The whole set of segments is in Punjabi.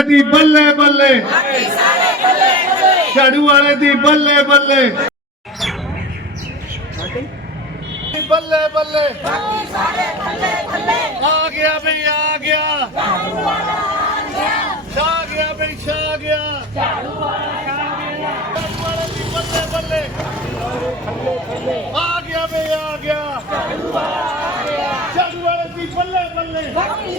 ਵਾਲੇ ਦੀ ਬੱਲੇ ਬੱਲੇ। ਝਾੜੂ ਵਾਲੇ ਦੀ ਬੱਲੇ ਬੱਲੇ। ਬੱਲੇ ਬੱਲੇ। ਆ ਗਿਆ ਬਈ ਆ ਗਿਆ। ਛਾ ਗਿਆ। ਬਈ ਛਾ ਗਿਆ। ਝਾੜੂ ਵਾਲੇ ਦੀ ਬੱਲੇ ਬੱਲੇ। ਆ ਗਿਆ ਬਈ ਆ ਗਿਆ। ਝਾੜੂ ਵਾਲੇ ਦੀ ਬੱਲੇ ਬੱਲੇ ਝਾੜੂ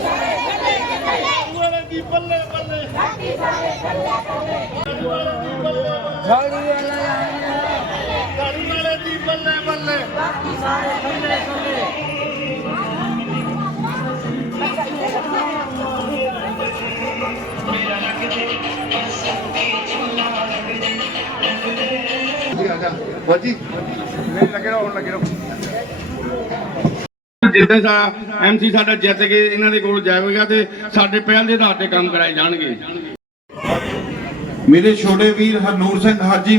ਵਾਲੇ ਦੀ ਬੱਲੇ ਬੱਲੇ ਝਾੜੂ ਵਾਲੇ ਦੀ ਬੱਲੇ ਬੱਲੇ ਝਾੜੂ ਵਾਲੇ ਦੀ ਬੱਲੇ ਬੱਲੇ ਵਾਜੀ ਨਹੀਂ ਲੱਗੇ ਰਹੋ ਹੁਣ ਲੱਗੇ ਰਹੋ ਜਿੱਦਾਂ ਸਾ ਐਮਸੀ ਸਾਡਾ ਜਿੱਤ ਕੇ ਇਹਨਾਂ ਦੇ ਕੋਲ ਜਾਵੇਗਾ ਤੇ ਸਾਡੇ ਪਹਿਲ ਦੇ ਆਧਾਰ ਤੇ ਕੰਮ ਕਰਾਏ ਜਾਣਗੇ। ਮੇਰੇ ਛੋਟੇ ਵੀਰ ਹਰਨੂਰ ਸਿੰਘ ਹਾਜੀ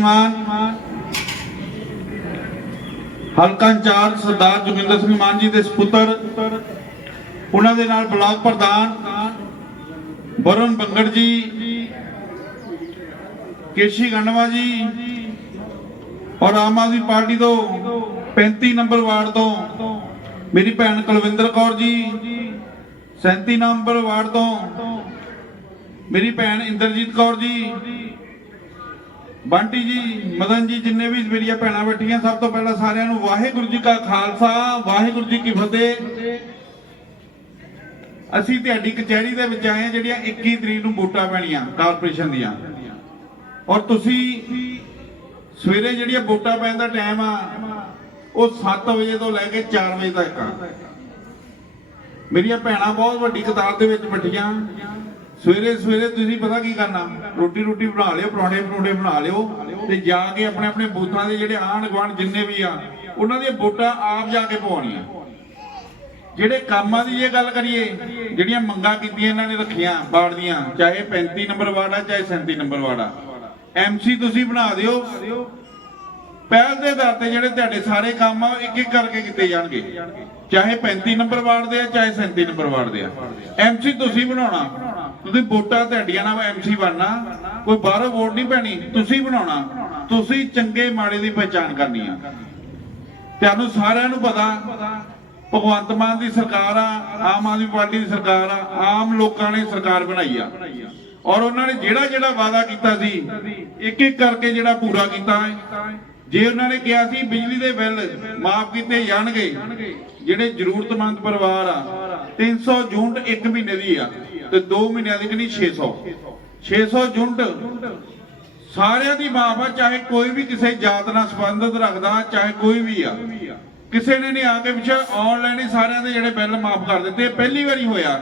ਹਲਕਾ ਇੰਚਾਰਜ ਸਰਦਾਰ ਜੋਗਿੰਦਰ ਸਿੰਘ ਮਾਨ ਜੀ ਦੇ ਸੁਪੁੱਤਰ, ਉਹਨਾਂ ਦੇ ਨਾਲ ਬਲਾਕ ਪ੍ਰਧਾਨ ਬਰਨ ਬੰਗੜ ਜੀ, ਕੇਸ਼ੀ ਗੰਡਵਾ ਜੀ ਔਰ ਆਮ ਆਦਮੀ ਪਾਰਟੀ ਤੋਂ 35 ਨੰਬਰ ਵਾਰਡ ਤੋਂ ਮੇਰੀ ਭੈਣ ਕੁਲਵਿੰਦਰ ਕੌਰ ਜੀ 37 ਨੰਬਰ ਵਾਰਡ ਤੋਂ। ਮੇਰੀ ਭੈਣ ਇੰਦਰਜੀਤ ਕੌਰ ਜੀ, ਬੰਟੀ ਜੀ, ਮਦਨ ਜੀ, ਜਿੰਨੇ ਵੀ ਮੇਰੀਆਂ ਭੈਣਾਂ ਬੈਠੀਆਂ, ਸਭ ਤੋਂ ਪਹਿਲਾਂ ਸਾਰਿਆਂ ਨੂੰ ਵਾਹਿਗੁਰੂ ਜੀ ਕਾ ਖਾਲਸਾ, ਵਾਹਿਗੁਰੂ ਜੀ ਕੀ ਫਤਿਹ। ਅਸੀਂ ਤੁਹਾਡੀ ਕਚਹਿਰੀ ਦੇ ਵਿੱਚ ਆਏ ਜਿਹੜੀਆਂ 21 ਤਰੀਕ ਨੂੰ ਵੋਟਾਂ ਪੈਣੀਆਂ ਕਾਰਪੋਰੇਸ਼ਨ ਦੀਆਂ। ਔਰ ਤੁਸੀਂ ਸਵੇਰੇ ਜਿਹੜੀਆਂ ਵੋਟਾਂ ਪੈਣ ਦਾ ਟਾਈਮ ਆ ਉਹ 7 ਵਜੇ ਤੋਂ ਲੈ ਕੇ 4 ਵਜੇ ਤੱਕ ਆ। ਮੇਰੀਆਂ ਭੈਣਾਂ ਬਹੁਤ ਵੱਡੀ ਕਤਾਰ ਦੇ ਵਿੱਚ ਬੈਠੀਆਂ। ਸਵੇਰੇ ਸਵੇਰੇ ਤੁਸੀਂ ਪਤਾ ਕੀ ਕਰਨਾ? ਰੋਟੀ ਰੋਟੀ ਬਣਾ ਲਿਓ, ਪਰੌਂਠੇ ਪਰੌਂਠੇ ਬਣਾ ਲਿਓ ਤੇ ਜਾ ਕੇ ਆਪਣੇ ਆਪਣੇ ਬੂਥਾਂ ਦੇ ਜਿਹੜੇ ਆਂਢ ਗੁਆਂਢ ਜਿੰਨੇ ਵੀ ਆ, ਉਹਨਾਂ ਦੀਆਂ ਵੋਟਾਂ ਆਪ ਜਾ ਕੇ ਪਵਾਉਣੀਆਂ। ਜਿਹੜੇ ਕੰਮਾਂ ਦੀ ਜੇ ਗੱਲ ਕਰੀਏ, ਜਿਹੜੀਆਂ ਮੰਗਾਂ ਕੀਤੀਆਂ ਇਹਨਾਂ ਨੇ ਰੱਖੀਆਂ ਵਾਰਡ ਦੀਆਂ ਚਾਹੇ 35 ਨੰਬਰ ਵਾਰਡ ਆ, ਚਾਹੇ 37 ਨੰਬਰ ਵਾਰਡ ਆ। ਐਮਸੀ ਤੁਸੀਂ ਬਣਾ ਦਿਓ ਪਹਿਲ ਦੇ ਆਧਾਰ ਤੇ ਜਿਹੜੇ ਤੁਹਾਡੇ ਸਾਰੇ ਕੰਮ ਆ ਇੱਕ ਇੱਕ ਕਰਕੇ ਕੀਤੇ ਜਾਣਗੇ। ਚਾਹੇ 35 ਨੰਬਰ ਵਾਰਡ ਦੇ ਆ, ਚਾਹੇ 37 ਨੰਬਰ ਵਾਰਡ ਦੇ ਆ। ਐਮਸੀ ਤੁਸੀਂ ਬਣਾਉਣਾ। ਤੁਸੀਂ ਵੋਟਾਂ ਤੁਹਾਡੀਆਂ ਨਾਲ ਐਮਸੀ ਬਣਨਾ। ਕੋਈ ਬਾਹਰੋਂ ਵੋਟ ਨਹੀਂ ਪੈਣੀ, ਤੁਸੀਂ ਬਣਾਉਣਾ। ਤੁਸੀਂ ਚੰਗੇ ਮਾੜੇ ਦੀ ਪਛਾਣ ਕਰਨੀ ਆ। ਤੁਹਾਨੂੰ ਸਾਰਿਆਂ ਨੂੰ ਪਤਾ, ਭਗਵੰਤ ਮਾਨ ਦੀ ਸਰਕਾਰ ਆ, ਆਮ ਆਦਮੀ ਪਾਰਟੀ ਦੀ ਸਰਕਾਰ ਆ, ਆਮ ਲੋਕਾਂ ਨੇ ਸਰਕਾਰ ਬਣਾਈ ਆ। ਔਰ ਉਹਨਾਂ ਨੇ ਜਿਹੜਾ ਜਿਹੜਾ ਵਾਅਦਾ ਕੀਤਾ ਸੀ ਇੱਕ ਇੱਕ ਕਰਕੇ ਜਿਹੜਾ ਪੂਰਾ ਕੀਤਾ ਹੈ। ਜੇ ਉਹਨਾਂ ਨੇ ਕਿਹਾ ਸੀ ਬਿਜਲੀ ਦੇ ਬਿੱਲ ਮਾਫ ਕੀਤੇ ਜਾਣਗੇ, ਜਿਹੜੇ ਜ਼ਰੂਰਤਮੰਦ ਪਰਿਵਾਰ ਆ 300 ਯੂਨਿਟ 1 ਮਹੀਨੇ ਦੀ ਆ ਤੇ 2 ਮਹੀਨਿਆਂ ਦੀ ਕਿੰਨੀ 600 600 ਯੂਨਿਟ ਸਾਰਿਆਂ ਦੀ ਮਾਫ ਆ, ਚਾਹੇ ਕੋਈ ਵੀ ਕਿਸੇ ਜਾਤ ਨਾਲ ਸੰਬੰਧਿਤ ਰੱਖਦਾ, ਚਾਹੇ ਕੋਈ ਵੀ ਆ। ਕਿਸੇ ਨੇ ਨਹੀਂ ਆ ਕੇ ਪਿੱਛੇ ਆਨਲਾਈਨ ਹੀ ਸਾਰਿਆਂ ਦੇ ਜਿਹੜੇ ਬਿੱਲ ਮਾਫ ਕਰ ਦਿੱਤੇ। ਪਹਿਲੀ ਵਾਰੀ ਹੋਇਆ।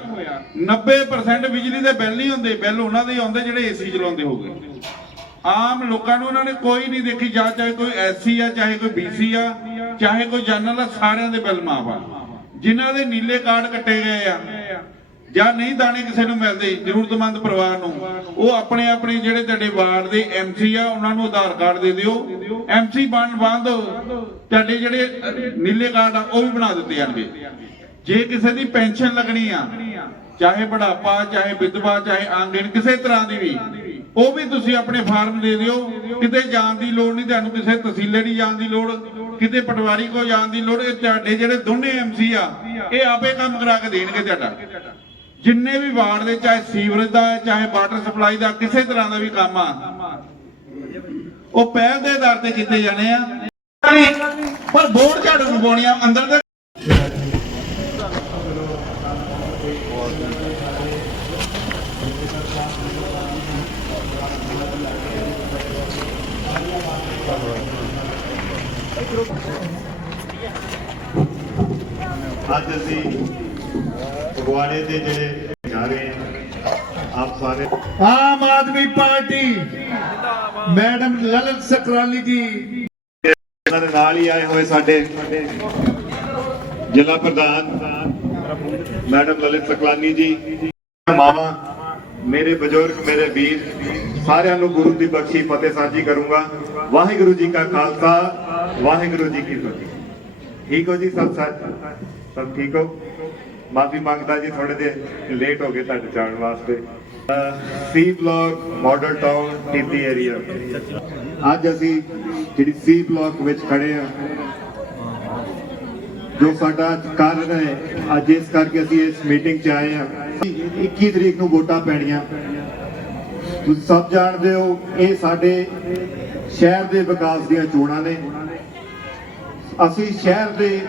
90% ਬਿਜਲੀ ਦੇ ਬਿੱਲ ਨਹੀਂ ਹੁੰਦੇ, ਬਿੱਲ ਉਹਨਾਂ ਦੇ ਆਉਂਦੇ ਜਿਹੜੇ ਏਸੀ ਚਲਾਉਂਦੇ ਹੋਗੇ। ਆਮ ਲੋਕਾਂ ਨੂੰ ਉਹਨਾਂ ਨੇ ਕੋਈ ਨਹੀਂ ਦੇਖੀ, ਜਾਂ ਚਾਹੇ ਕੋਈ ਐਸਸੀ ਆ, ਚਾਹੇ ਕੋਈ ਬੀਸੀ ਆ, ਚਾਹੇ ਕੋਈ ਜਨਰਲ ਆ, ਸਾਰਿਆਂ ਦੇ ਬਿੱਲ ਮਾਫ ਆ। ਜਿਨ੍ਹਾਂ ਦੇ ਨੀਲੇ ਕਾਰਡ ਕੱਟੇ ਗਏ ਆ, ਜਾਂ ਨਹੀਂ ਦਾਣੇ ਕਿਸੇ ਨੂੰ ਮਿਲਦੇ, ਜ਼ਰੂਰਤਮੰਦ ਪਰਿਵਾਰ ਨੂੰ, ਉਹ ਆਪਣੇ ਆਪਣੇ ਜਿਹੜੇ ਤੁਹਾਡੇ ਵਾਰਡ ਦੇ ਐਮਸੀ ਆ, ਉਹਨਾਂ ਨੂੰ ਆਧਾਰ ਕਾਰਡ ਦੇ ਦਿਓ। ਐਮਸੀ ਬਣ ਬੰਦ ਤੁਹਾਡੇ ਜਿਹੜੇ ਨੀਲੇ ਕਾਰਡ ਆ, ਉਹ ਵੀ ਬਣਾ ਦਿੱਤੇ ਜਾਣਗੇ। ਜੇ ਕਿਸੇ ਦੀ ਪੈਨਸ਼ਨ ਲੱਗਣੀ ਆ, ਚਾਹੇ ਬੁਢਾਪਾ, ਚਾਹੇ ਵਿਧਵਾ, ਚਾਹੇ ਆਂਗਣ ਕਿਸੇ ਤਰ੍ਹਾਂ ਦੀ ਵੀ ਉਹ ਵੀ ਤੁਸੀਂ ਆਪਣੇ ਫਾਰਮ ਦੇ ਦਿਓ। ਕਿਤੇ ਜਾਣ ਦੀ ਲੋੜ ਨਹੀਂ, ਤੁਹਾਨੂੰ ਕਿਸੇ ਤਹਿਸੀਲੇ ਦੀ ਜਾਣ ਦੀ ਲੋੜ। ਕਿਤੇ ਪਟਵਾਰੀ ਕੋ ਜਾਣ ਦੀ ਲੋੜ, ਇਹ ਤੁਹਾਡੇ ਜਿਹੜੇ ਦੋਨੇ ਐਮਸੀ ਆ, ਇਹ ਆਪੇ ਕੰਮ ਕਰਾ ਕੇ ਦੇਣਗੇ ਤੁਹਾਡਾ। ਜਿੰਨੇ ਵੀ ਵਾਰਡ ਦੇ, ਚਾਹੇ ਸੀਵਰੇਜ ਦਾ ਚਾਹੇ ਵਾਟਰ ਸਪਲਾਈ ਦਾ, ਕਿਸੇ ਤਰ੍ਹਾਂ ਦਾ ਵੀ ਕੰਮ ਆ, ਉਹ ਪਹਿਲ ਦੇ ਆਧਾਰ ਤੇ ਕੀਤੇ ਜਾਣੇ ਆ। ਪਰ ਬੋਰਡ ਝਾੜੂ ਨੂੰ ਪਾਉਣੀ ਆ, ਅੰਦਰ ਦੇ ਅੱਜ ਅਸੀਂ ਫਗਵਾੜੇ ਦੇ ਜਿਹੜੇ ਜਾ ਰਹੇ ਹਾਂ ਆਪ ਸਾਰੇ ਆਮ ਆਦਮੀ ਪਾਰਟੀ ਮੈਡਮ ਲਲਿਤ ਸਕਰਾਲੀ ਜੀ। ਇਹਨਾਂ ਦੇ ਨਾਲ ਹੀ ਆਏ ਹੋਏ ਸਾਡੇ ਜ਼ਿਲ੍ਹਾ ਪ੍ਰਧਾਨ ਮੈਡਮ ਲਲਿਤ ਸਕਲਾਨੀ ਜੀ। ਮਾਵਾ ਮੇਰੇ ਬਜ਼ੁਰਗ ਮੇਰੇ ਵੀਰ ਸਾਰਿਆਂ ਨੂੰ ਗੁਰੂ ਦੀ ਬਖਸ਼ੀ ਫਤਿਹ ਸਾਂਝੀ ਕਰੂੰਗਾ। ਵਾਹਿਗੁਰੂ ਜੀ ਕਾ ਖਾਲਸਾ ਵਾਹਿਗੁਰੂ ਜੀ ਕੀ ਫਤਿਹ। ਠੀਕ ਹੋ ਜੀ ਸਭ ਸੱਚ ਸਭ ਠੀਕ ਹੋ? ਮਾਫੀ ਮੰਗਦਾ ਜੀ ਥੋੜੇ ਦੇ ਲੇਟ ਹੋ ਗਏ ਤੁਹਾਡੇ ਜਾਣ ਵਾਸਤੇ। C block Model Town Tibbi area ਅੱਜ ਅਸੀਂ ਜਿਹੜੀ ਸੀ ਬਲਾਕ ਵਿੱਚ ਖੜੇ ਆ ਜੋ ਸਾਡਾ ਕਾਰਨ ਹੈ, ਅੱਜ ਇਸ ਕਰਕੇ ਅਸੀਂ ਇਸ ਮੀਟਿੰਗ 'ਚ ਆਏ ਆ 21 ਤਰੀਕ ਨੂੰ ਵੋਟਾਂ ਪੈਣੀਆਂ। ਤੁਸੀਂ ਸਭ ਜਾਣਦੇ ਹੋ, ਇਹ ਸਾਡੇ ਸ਼ਹਿਰ ਦੇ ਵਿਕਾਸ ਦੀਆਂ ਚੋਣਾਂ ਨੇ। ਅਸੀਂ ਸ਼ਹਿਰ ਦੇ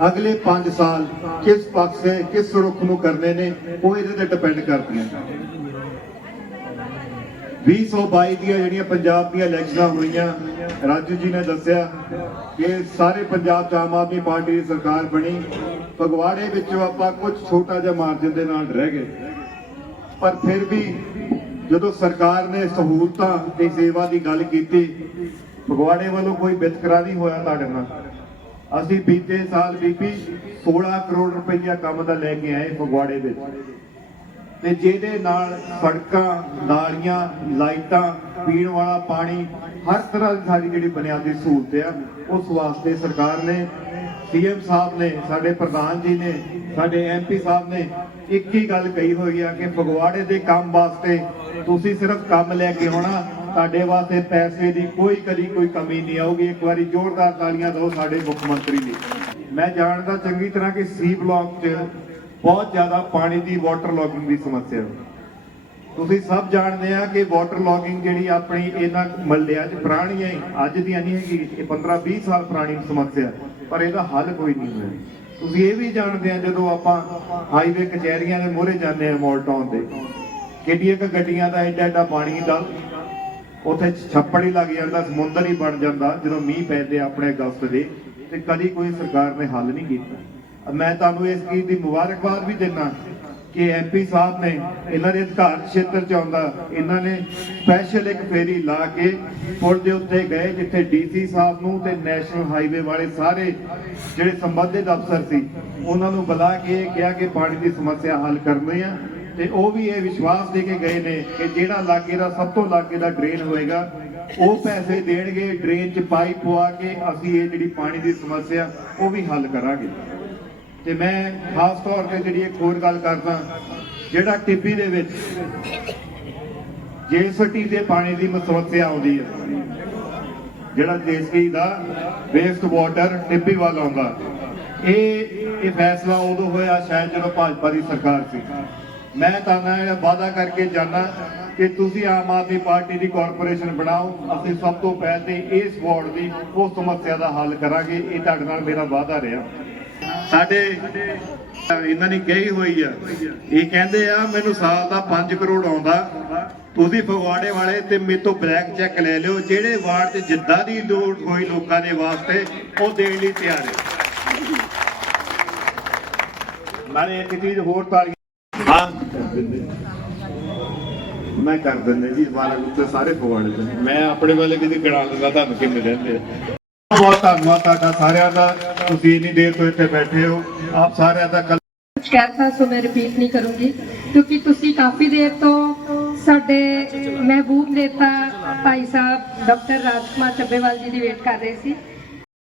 ਅਗਲੇ 5 ਸਾਲ ਕਿਸ ਪਾਸੇ ਕਿਸ ਰੁਖ ਨੂੰ ਕਰਨੇ ਨੇ, ਉਹ ਇਹਦੇ ਤੇ ਡਿਪੈਂਡ ਕਰਦੀਆਂ 2022 ਦੀਆਂ ਜਿਹੜੀਆਂ ਪੰਜਾਬ ਦੀਆਂ ਇਲੈਕਸ਼ਨਾਂ ਹੋਈਆਂ, ਰਾਜੂ ਜੀ ਨੇ ਦੱਸਿਆ ਕਿ ਸਾਰੇ ਪੰਜਾਬ 'ਚ ਆਮ ਆਦਮੀ ਪਾਰਟੀ ਦੀ ਸਰਕਾਰ ਬਣੀ। ਫਗਵਾੜੇ ਵਿੱਚੋਂ ਆਪਾਂ ਕੁਝ ਛੋਟਾ ਜਿਹਾ ਮਾਰਜਨ ਦੇ ਨਾਲ ਰਹਿ ਗਏ। ਪਰ ਫਿਰ ਵੀ ਜਦੋਂ ਸਰਕਾਰ ਨੇ ਸਹੂਲਤਾਂ ਤੇ ਸੇਵਾ ਦੀ ਗੱਲ ਕੀਤੀ, ਫਗਵਾੜੇ ਵੱਲੋਂ ਕੋਈ ਵਿਤਕਰਾ ਨਹੀਂ ਹੋਇਆ ਤੁਹਾਡੇ ਨਾਲ? ਅਸੀਂ ਬੀਤੇ ਸਾਲ ਬੀਬੀ 16 ਕਰੋੜ ਰੁਪਈਆ ਕੰਮ ਦਾ ਲੈ ਕੇ ਆਏ ਫਗਵਾੜੇ ਵਿੱਚ। ਤੇ ਜਿਹਦੇ ਨਾਲ ਸੜਕਾਂ, ਨਾਲੀਆਂ, ਲਾਈਟਾਂ, ਪੀਣ ਵਾਲਾ ਪਾਣੀ, ਹਰ ਤਰ੍ਹਾਂ ਦੀ ਸਾਡੀ ਜਿਹੜੀ ਬੁਨਿਆਦੀ ਸਹੂਲਤ ਆ ਉਸ ਵਾਸਤੇ ਸਰਕਾਰ ਨੇ, ਸੀਐਮ ਸਾਹਿਬ ਨੇ, ਸਾਡੇ ਪ੍ਰਧਾਨ ਜੀ ਨੇ, ਸਾਡੇ ਐਮਪੀ ਸਾਹਿਬ ਨੇ ਇੱਕ ਹੀ ਗੱਲ ਕਹੀ ਹੋਈ ਆ ਕਿ ਫਗਵਾੜੇ ਦੇ ਕੰਮ ਵਾਸਤੇ ਤੁਸੀਂ ਸਿਰਫ ਕੰਮ ਲੈ ਕੇ ਆਉਣਾ ਤੁਹਾਡੇ ਵਾਸਤੇ ਪੈਸੇ ਦੀ ਕੋਈ ਕਦੀ ਕੋਈ ਕਮੀ ਨਹੀਂ ਆਊਗੀ। ਇੱਕ ਵਾਰੀ ਜ਼ੋਰਦਾਰ ਤਾਲੀਆਂ ਦਿਓ ਸਾਡੇ ਮੁੱਖ ਮੰਤਰੀ ਲਈ ਮੈਂ ਜਾਣਦਾ ਚੰਗੀ ਤਰ੍ਹਾਂ ਕਿ ਸੀ ਬਲਾਕ 'ਚ ਬਹੁਤ ਜ਼ਿਆਦਾ ਪਾਣੀ ਦੀ ਵਾਟਰ ਲੌਗਿੰਗ ਦੀ ਸਮੱਸਿਆ ਹੈ। ਤੁਸੀਂ ਸਭ ਜਾਣਦੇ ਆ ਕਿ ਵਾਟਰ ਲੌਗਿੰਗ ਜਿਹੜੀ ਆਪਣੀ ਇਹਨਾਂ ਮੱਲਿਆਂ 'ਚ ਪੁਰਾਣੀ ਹੈ, ਅੱਜ ਦੀ ਨਹੀਂ ਹੈਗੀ, ਇਹ 15 20 ਸਾਲ ਪੁਰਾਣੀ ਸਮੱਸਿਆ ਪਰ ਇਹਦਾ ਹੱਲ ਕੋਈ ਨਹੀਂ ਹੋਇਆ। ਤੁਸੀਂ ਇਹ ਵੀ ਜਾਣਦੇ ਆ ਜਦੋਂ ਆਪਾਂ ਹਾਈਵੇ ਕਚਹਿਰੀਆਂ ਦੇ ਮੋਹਰੇ ਜਾਂਦੇ ਆ ਮੋਲ ਟਾਊਨ ਦੇ ਕਿੱਡੀਆਂ ਕੁ ਗੱਡੀਆਂ ਦਾ ਐਡਾ ਐਡਾ ਪਾਣੀ ਦਾ ਉੱਥੇ ਛੱਪੜ ਹੀ ਲੱਗ ਜਾਂਦਾ, ਸਮੁੰਦਰ ਹੀ ਬਣ ਜਾਂਦਾ, ਜਦੋਂ ਮੀਂਹ ਪੈਂਦੇ ਆਪਣੇ ਅਗਸਤ ਦੇ, ਤੇ ਕਦੀ ਕੋਈ ਸਰਕਾਰ ਨੇ ਹੱਲ ਨਹੀਂ ਕੀਤਾ। ਮੈਂ ਤੁਹਾਨੂੰ ਇਸ ਚੀਜ਼ ਦੀ ਮੁਬਾਰਕਬਾਦ ਵੀ ਦਿੰਦਾ ਕਿ ਐਮਪੀ ਸਾਹਿਬ ਨੇ ਇਹਨਾਂ ਦੇ ਅਧਿਕਾਰ ਖੇਤਰ ਚ ਆਉਂਦਾ, ਇਹਨਾਂ ਨੇ ਸਪੈਸ਼ਲ ਇੱਕ ਫੇਰੀ ਲਾ ਕੇ ਪੁਲ ਦੇ ਉੱਤੇ ਗਏ, ਜਿੱਥੇ ਡੀਸੀ ਸਾਹਿਬ ਨੂੰ ਤੇ ਨੈਸ਼ਨਲ ਹਾਈਵੇ ਵਾਲੇ ਸਾਰੇ ਜਿਹੜੇ ਸੰਬੰਧਿਤ ਅਫਸਰ ਸੀ, ਉਹਨਾਂ ਨੂੰ ਬੁਲਾ ਕੇ ਕਿਹਾ ਕਿ ਪਾਣੀ ਦੀ ਸਮੱਸਿਆ ਹੱਲ ਕਰਨੀ ਆ। ਤੇ ਉਹ ਵੀ ਇਹ ਵਿਸ਼ਵਾਸ ਦੇ ਕੇ ਗਏ ਨੇ ਕਿ ਜਿਹੜਾ ਲਾਗੇ ਦਾ, ਸਭ ਤੋਂ ਲਾਗੇ ਦਾ ਡਰੇਨ ਹੋਏਗਾ, ਉਹ ਪੈਸੇ ਦੇਣਗੇ, ਡਰੇਨ 'ਚ ਪਾਈਪ ਪਵਾ ਕੇ ਅਸੀਂ ਇਹ ਜਿਹੜੀ ਪਾਣੀ ਦੀ ਸਮੱਸਿਆ, ਉਹ ਵੀ ਹੱਲ ਕਰਾਂਗੇ। ਤੇ ਮੈਂ ਖਾਸ ਤੌਰ ਤੇ ਜਿਹੜੀ ਇੱਕ ਹੋਰ ਗੱਲ ਕਰਦਾ, ਜਿਹੜਾ ਟਿੱਬੀ ਦੇ ਵਿੱਚ ਜੇਸਟੀ ਦੇ ਪਾਣੀ ਦੀ ਸਮੱਸਿਆ ਆਉਂਦੀ ਹੈ, ਜਿਹੜਾ ਜੇਸਟੀ ਦਾ ਵੇਸਟ ਵਾਟਰ ਟਿੱਬੀ ਵੱਲ ਆਉਂਦਾ, ਇਹ ਇਹ ਫੈਸਲਾ ਉਦੋਂ ਹੋਇਆ ਸ਼ਾਇਦ ਜਦੋਂ ਭਾਜਪਾ ਦੀ ਸਰਕਾਰ ਸੀ। ਮੈਂ ਤਾਂ ਨਾ ਇਹ ਵਾਅਦਾ ਕਰਕੇ ਜਾਣਾ ਕਿ ਤੁਸੀਂ ਆਮ ਆਦਮੀ ਪਾਰਟੀ ਦੀ ਕਾਰਪੋਰੇਸ਼ਨ ਬਣਾਓ। ਅਸੀਂ ਸਭ ਤੋਂ ਪਹਿਲ ਤੇ ਇਸ ਵਾਰਡ ਦੀ ਉਹ ਸਮੱਸਿਆ ਦਾ ਹੱਲ ਕਰਾਂਗੇ। ਇਹ ਤੁਹਾਡੇ ਨਾਲ ਮੇਰਾ ਵਾਅਦਾ ਰਿਹਾ। ਸਾਡੇ ਇਹਨਾਂ ਨੇ ਕਹੀ ਹੋਈ ਆ। ਇਹ ਕਹਿੰਦੇ ਆ ਮੈਨੂੰ ਸਾਲ ਦਾ 5 ਕਰੋੜ ਆਉਂਦਾ। ਤੁਸੀਂ ਫਗਵਾੜੇ ਵਾਲੇ ਤੇ ਮੇਰੇ ਤੋਂ ਬਲੈਕ ਚੈੱਕ ਲੈ ਲਿਓ। ਜਿਹੜੇ ਵਾਰਡ 'ਚ ਜਿੱਦਾਂ ਦੀ ਲੋੜ ਹੋਈ ਲੋਕਾਂ ਦੇ ਵਾਸਤੇ ਉਹ ਦੇਣ ਲਈ ਤਿਆਰ ਹੈ। ਨਾਲੇ ਇੱਕ ਚੀਜ਼ ਹੋਰ ਤਾਲੀ ਹਾਂ। ਮੈਂ ਕਰ ਦਿੰਦੇ ਜੀ, ਵਾਲੇ ਉੱਤੇ ਸਾਰੇ ਫਗਵਾੜੇ ਮੈਂ ਆਪਣੇ ਵਾਲੇ ਕਿਤੇ ਗਣਾ ਲੈਂਦਾ ਤੁਹਾਨੂੰ ਕਿੰਨੇ ਰਹਿੰਦੇ ਬਹੁਤ ਧੰਨਵਾਦ ਤੁਹਾਡਾ ਸਾਰਿਆਂ ਦਾ। ਤੁਸੀਂ ਇੰਨੀ ਦੇਰ ਤੋਂ ਇੱਥੇ ਬੈਠੇ ਹੋ। ਆਪ ਸਾਰਿਆਂ ਦਾ ਕਹਿਤਾ ਸੋ ਮੈਂ ਰਿਪੀਟ ਨਹੀਂ ਕਰੂੰਗੀ। ਕਿਉਂਕਿ ਤੁਸੀਂ ਕਾਫੀ ਦੇਰ ਤੋਂ ਸਾਡੇ, ਮਹਿਬੂਬ ਨੇਤਾ ਭਾਈ ਸਾਹਿਬ, ਡਾਕਟਰ ਰਾਜਕੁਮਾਰ ਚੱਬੇਵਾਲ ਜੀ ਦੀ ਵੇਟ ਕਰ ਰਹੇ ਸੀ।